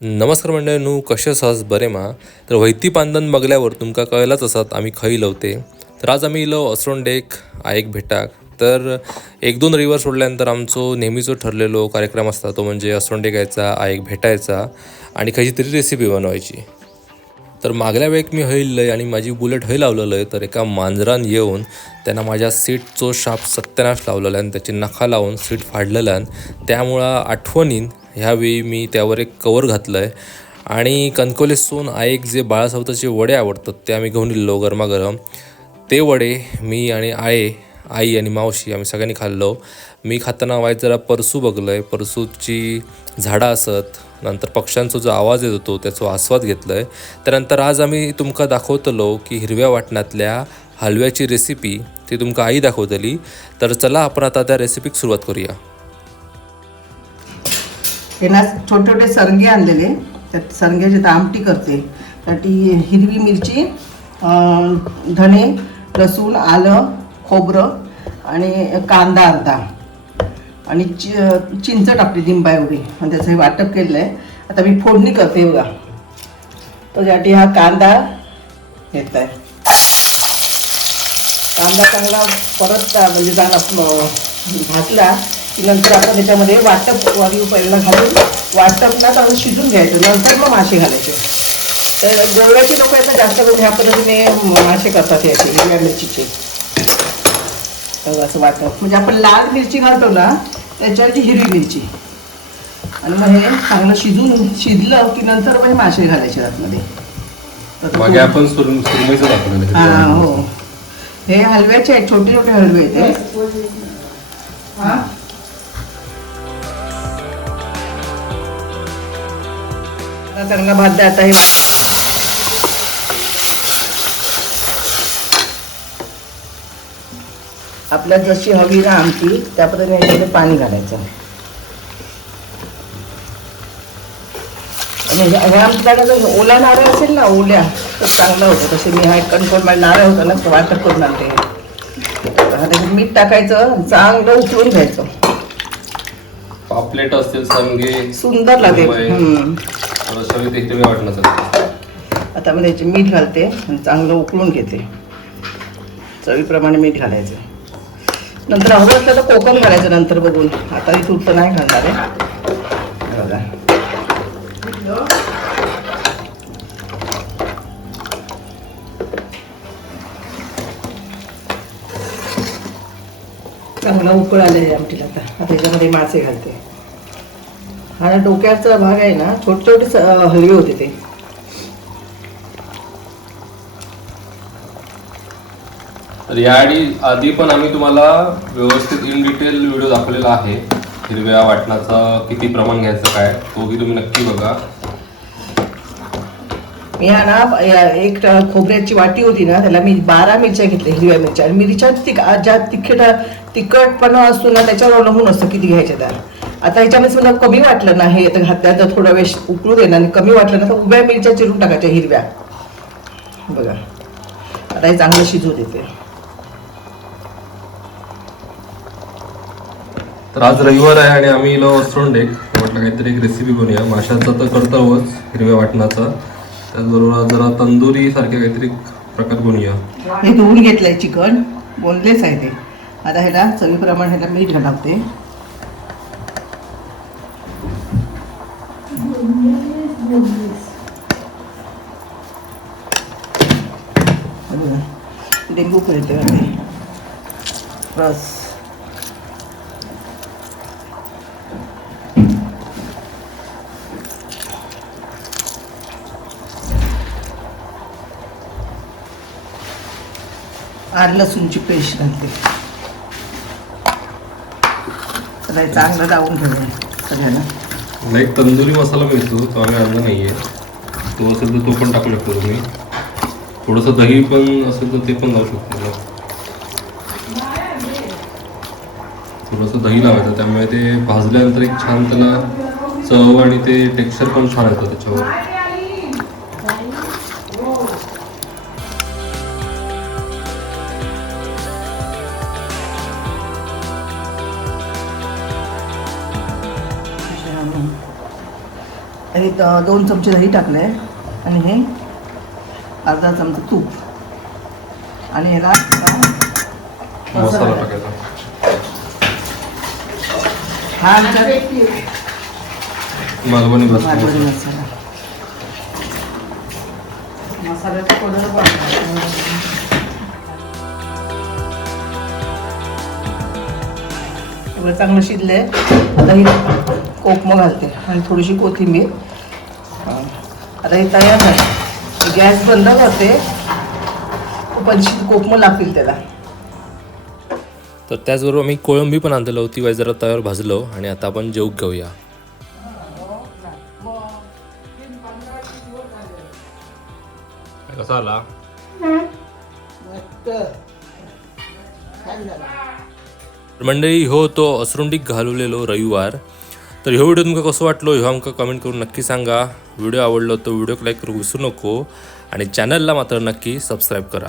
नमस्कार मंडळींनो कसे सहज बरे मा? तर वैती पांदन बगल्यावर तुमका कळलाच असत आम्ही खंय लवते. तर आज आम्ही इलो असरोंडेक आयक भेटाक. तर एक दोन रविवार सोडल्यानंतर आमचो नेहमीचो ठरलेलो कार्यक्रम असता तो म्हणजे असरोंडेक यायचा आयक भेटायचा आणि खयची तरी रेसिपी बनवायची. तर मागल्या वेळेक मी हयललंय आणि माझी बुलेट हय लावलेलं तर एका मांजरान येऊन त्यांना माझ्या सीटचो शाप सत्यानाश लावलेला आणि त्याची नखा लावून सीट फाडलेल्यान त्यामुळं आठवणीन ह्यावेळी मी त्यावर एक कवर घातलं आहे आणि कणकोलेसून आईक जे बाळासावताचे वडे आवडतात ते आम्ही घेऊन दिलो गरमागरम. ते वडे मी आणि आये आई आणि मावशी आम्ही सगळ्यांनी खाल्लो. मी खाताना वाईट जरा परसू बघलंय. परसूची झाडं असत नंतर पक्ष्यांचो जो आवाज येत होतो त्याचा आस्वाद घेतलाय. त्यानंतर आज आम्ही तुमका दाखवतलो की हिरव्या वाटणातल्या हलव्याची रेसिपी ती तुमका आई दाखवतली. तर चला आपण आता त्या रेसिपीक सुरुवात करूया. हे ना छोटे छोटे सरंगे आणलेले त्यात सरंग्याची तर आमटी करते. त्यासाठी हिरवी मिरची धणे लसूण आलं खोबरं आणि कांदा अर्धा. आणि चि चिंच टाकली लिंबा एवढी. आणि त्याचं हे वाटप केलेलं आहे. आता मी फोडणी करते बघा. त्यासाठी हा कांदा घेत आहे कांदा चांगला परत म्हणजे चांगला घातला भाजला. की नंतर आपण त्याच्यामध्ये वाटप वारी पहिला घालून वाटप ना चांगलं शिजून घ्यायचं. नंतर मग मासे घालायचे. तर गोव्याचे लोक आहेत ना जास्त करून ह्या पद्धतीने म- मासे करतात याचे हिरव्या मिरचीचे. तर असं वाटप म्हणजे आपण लाल मिरची घालतो ना त्याच्यावरची हिरवी मिरची. आणि मग हे चांगलं शिजून शिजलं की नंतर मग मासे घालायचे आतमध्ये. आपण हा हो. हे हलव्याचे आहेत छोटे छोटे हलवे आहेत. आता चांगला भात आता हे आपल्याला जशी हवी ना आमटी त्या पद्धतीने पाणी घालायचं आणि जर ओला नारळ असेल ना ओल्या तर चांगलं होतं. तसे मी हा कंट्रोल माझा नारळ होता ना तो वाटप करून आणते. मीठ टाकायचं चांगलं उकळून घ्यायचं. पापलेट असतील समगे सुंदर लागेल. आता मी त्याचे मीठ घालते आणि चांगलं उकळून घेते. चवीप्रमाणे मीठ घालायचं. नंतर हवं असलं तर कोकम घालायचं नंतर बघून. आता इथं तर नाही घालणार आहे. बघा. चांगला उकळ आले आहे आमटीला आता. आता त्याच्यामध्ये मासे घालते. हा डोक्याचा भाग आहे ना छोटे छोटे हलवे होते ते. तर याआधी आधी पण आम्ही तुम्हाला व्यवस्थित इन डिटेल व्हिडिओ दाखवलेला आहे. हिरव्या वाटणाचा किती प्रमाण घ्यायचं काय तोही तुम्ही नक्की बघा. मी हा ना या एक खोबऱ्याची वाटी होती ना त्याला मी बारा मिरच्या घेतल्या हिरव्या मिरच्या. आणि मिरच्या तिक ज्या तिखट तिखटपणा असतो ना त्याच्यावर अवलंबून असतं किती घ्यायच्या त्या आता ह्याच्यामध्ये समजा कमी वाटलं ना हे तर घातल्यानंतर थोडा वेळ उकळू देणार आणि कमी वाटलं ना तर उभ्या मिरच्या चिरून टाकायच्या हिरव्या. बघा. आता हे चांगलं शिजू देते. तर आज रविवार आहे आणि आम्ही इलो डेक म्हटलं काहीतरी एक रेसिपी बनवूया माशाचा तर करतावच हिरव्या वाटणाचा. त्याचबरोबर जरा तंदुरी सारखे काहीतरी प्रकार बनवूया हे धुवून घेतलंय चिकन बोनलेस आहे ते. आता ह्याला चवीप्रमाणे ह्याला मीठ घालवते. लिंबू पिळते रस आर लसूणची पेस्ट घालते. आता चांगलं लावून घेऊया सगळ्यांना. लाईक तंदुरी मसाला मिळतो तो आम्ही आणला नाहीये. तो असेल तर तो पण टाकू शकतो तुम्ही. थोडंसं दही पण असेल तर ते पण लावू शकतो थोडंसं दही लावायचं त्यामुळे ते भाजल्यानंतर एक छान त्याला चव आणि ते टेक्स्चर पण छान येतं त्याच्यावर. हे द- दोन चमचे दही टाकले आणि हे अर्धा चमचा तूप. आणि याला मसाला टाकायचा. हा आमचा मालवणी मालवणी मसाला. मसाल्याचा कलर सगळं चांगलं शिजलंय. आता ही कोकमं घालते आणि थोडीशी कोथिंबीर. आता हे तयार आहे गॅस बंद करते. पंचवीस कोकमं लागतील त्याला. तर त्याचबरोबर मी कोळंबी पण आणलेलं होती वाईज जरा तव्यावर भाजलो आणि आता आपण जेवू घेऊया. कसा आला? मंडळी हो तो असरुंडीक घालवलेलो रविवार. तर ह्यो व्हिडिओ तुमका कसो वाटलो ह्यो आमकां कमेंट करून नक्की सांगा. व्हिडिओ आवडलो तर व्हिडिओ लाईक करू विसरू नको. आणि चॅनलला मात्र नक्की सबस्क्राईब करा.